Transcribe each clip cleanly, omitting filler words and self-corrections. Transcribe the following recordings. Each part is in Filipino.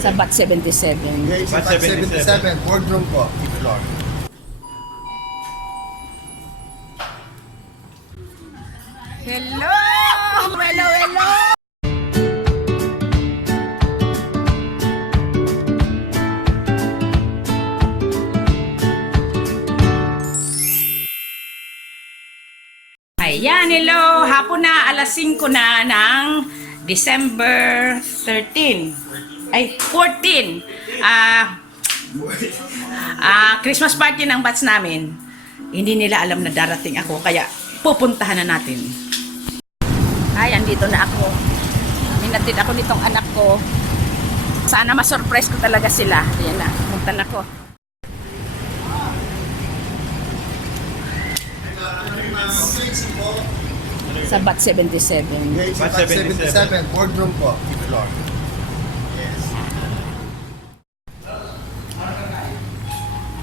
Sa Bat 77. Okay, sa Bat Bat 77, boardroom po. Floor. Hello! Hello, hello! Ayan, hello! Hapon na, alas 5 na ng December 13. Ay, 14. Christmas party ng batch namin. Hindi nila alam na darating ako, kaya pupuntahan na natin. Ay, andito na ako. Minatid ako nitong anak ko. Sana ma-surprise ko talaga sila. Ayan na, pumunta na ko. Sa Bat 77. Okay, sa Bat Bat 77, boardroom po. Floor. Yes.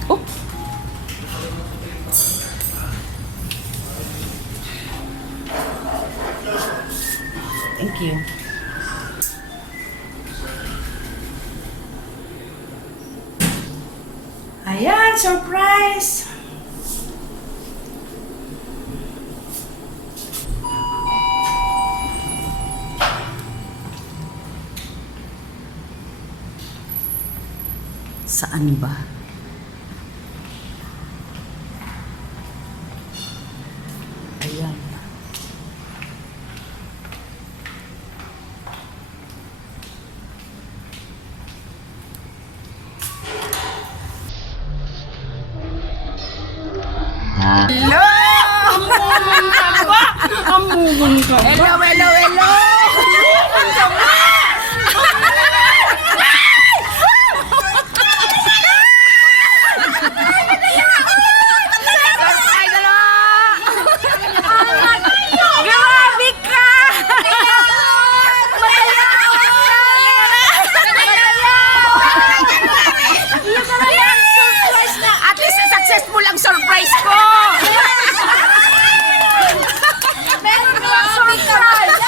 Oh! Thank you. Ayan, surprise! Saan ba? Ayan. Hello! Amugon ka ba? Hello, hello, hello! Amugon ka ba? Grabe ka! At least successful ang surprise ko! Meron ka lang surprise!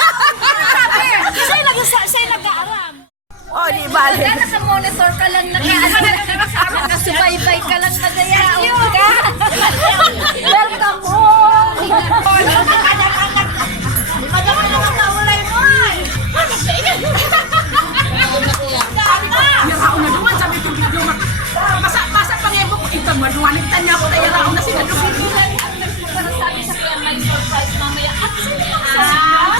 Sa'yo nag-aaram. Oh, di ba? Naka-monitor ka lang, nakasubaybay ka lang na gayaon ka. Welcome home! Madama na nakawalay mo! Yarao na naman, sabi ko video masa pangebo ko ito, manuwanitan niya ako na yarao na sila doon. Sabi sa kaya may surprise mamaya. At sino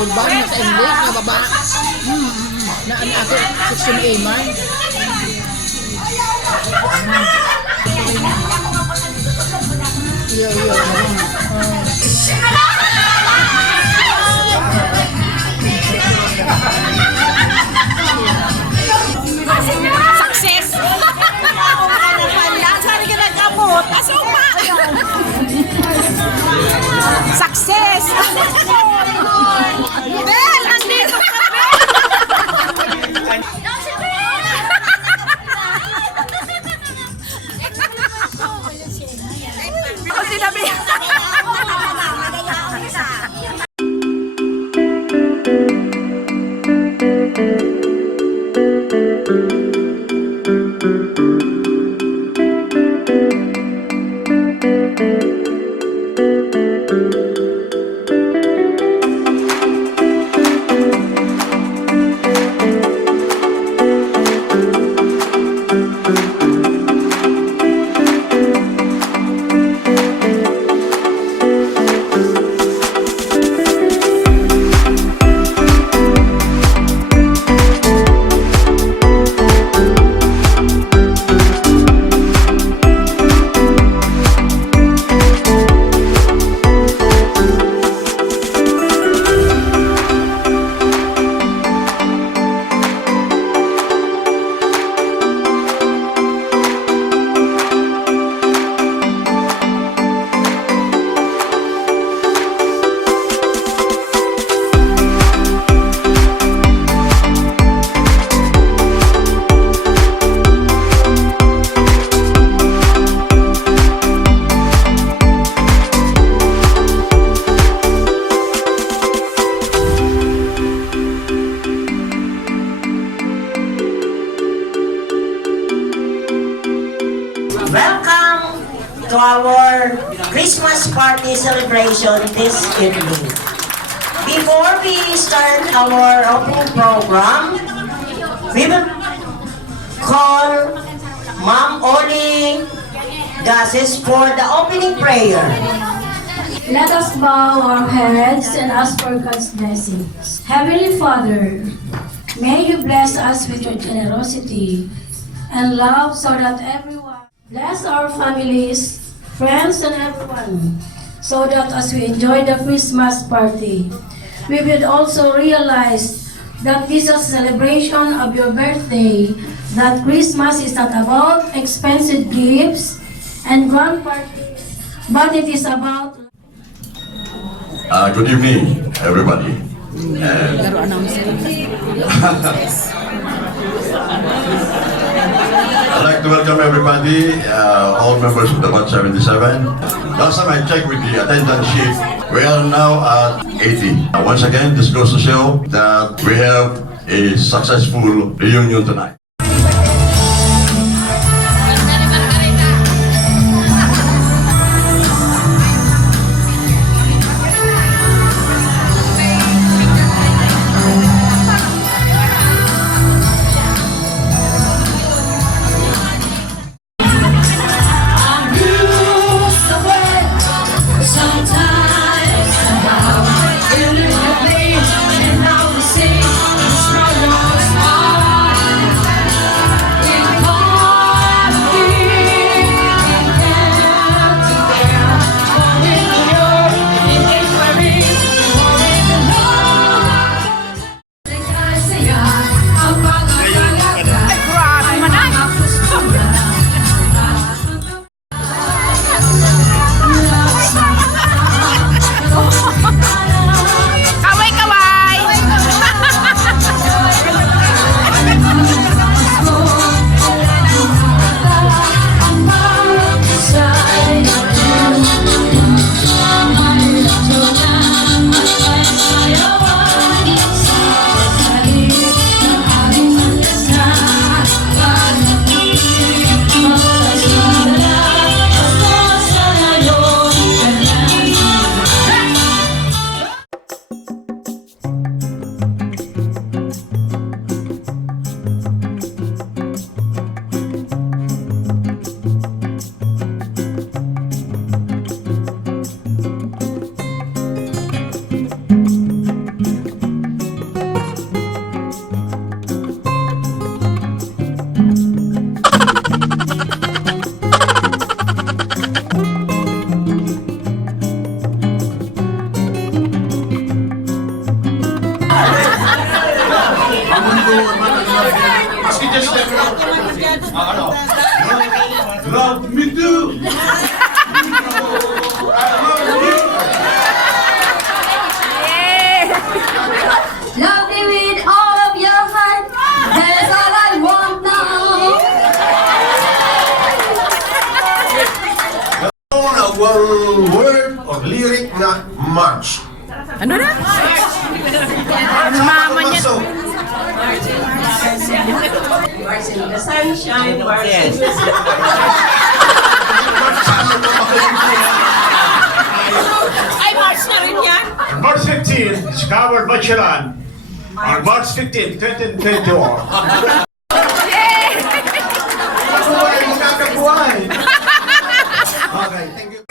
Kung ba na sa English, na baba, na ano ako, 16A man. Yo. Success! Saan ka nagkamot? Asuma! Success! Bel! Nandito ka, Bel! Ako sinabi. Christmas party celebration this evening. Before we start our opening program, we will call Ma'am Oli Gases for the opening prayer. Let us bow our heads and ask for God's blessings. Heavenly Father, may you bless us with your generosity and love so that everyone bless our families, friends, and everyone, so that as we enjoy the Christmas party, we will also realize that this is a celebration of your birthday, that Christmas is not about expensive gifts and grand parties, but it is about Good evening, everybody. And Laro announcement. I'd like to welcome everybody, all members of the 177. Last time I checked with the attendance sheet, we are now at 80. Once again, this goes to show that we have a successful reunion tonight. Love me too. love me with all of your heart. That's all I want now. One word or lyric na march. Ano na? Ang mama niya. Ay, March na rin yan. On March 15, Skyward Bachelan. On March 15, 2021. Buhay, magkakabuhay. Okay, thank you.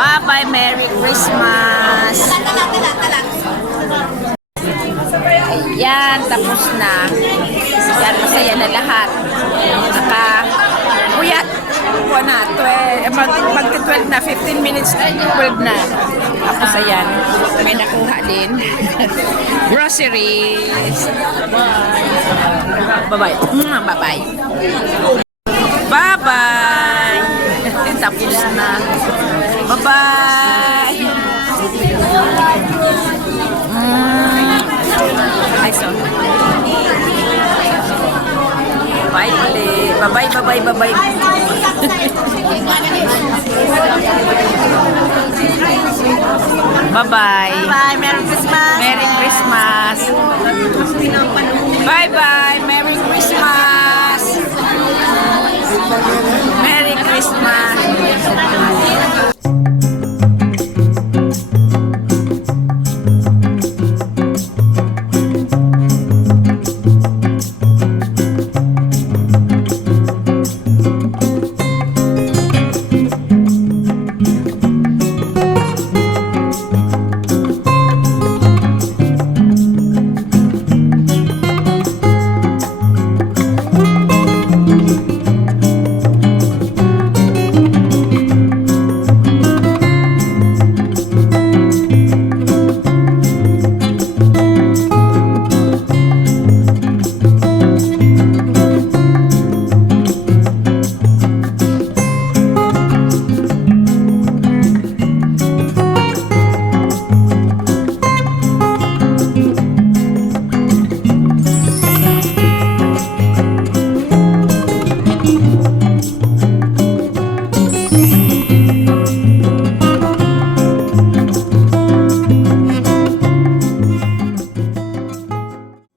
Bye-bye, Merry Christmas. Ayan, tapos na. Yan, masaya na lahat. Kuyat. Kuha na, mag-12 na, 15 minutes, 12 na. Tapos ayan, may nakuha din. Groceries. Bye-bye. Bye-bye. Bye-bye. Tapos na. Bye-bye. Ay, so. Bye ulit. Bye-bye, bye-bye, bye-bye. Bye-bye. Bye, Merry Christmas. Merry Christmas. Bye-bye. Merry Christmas.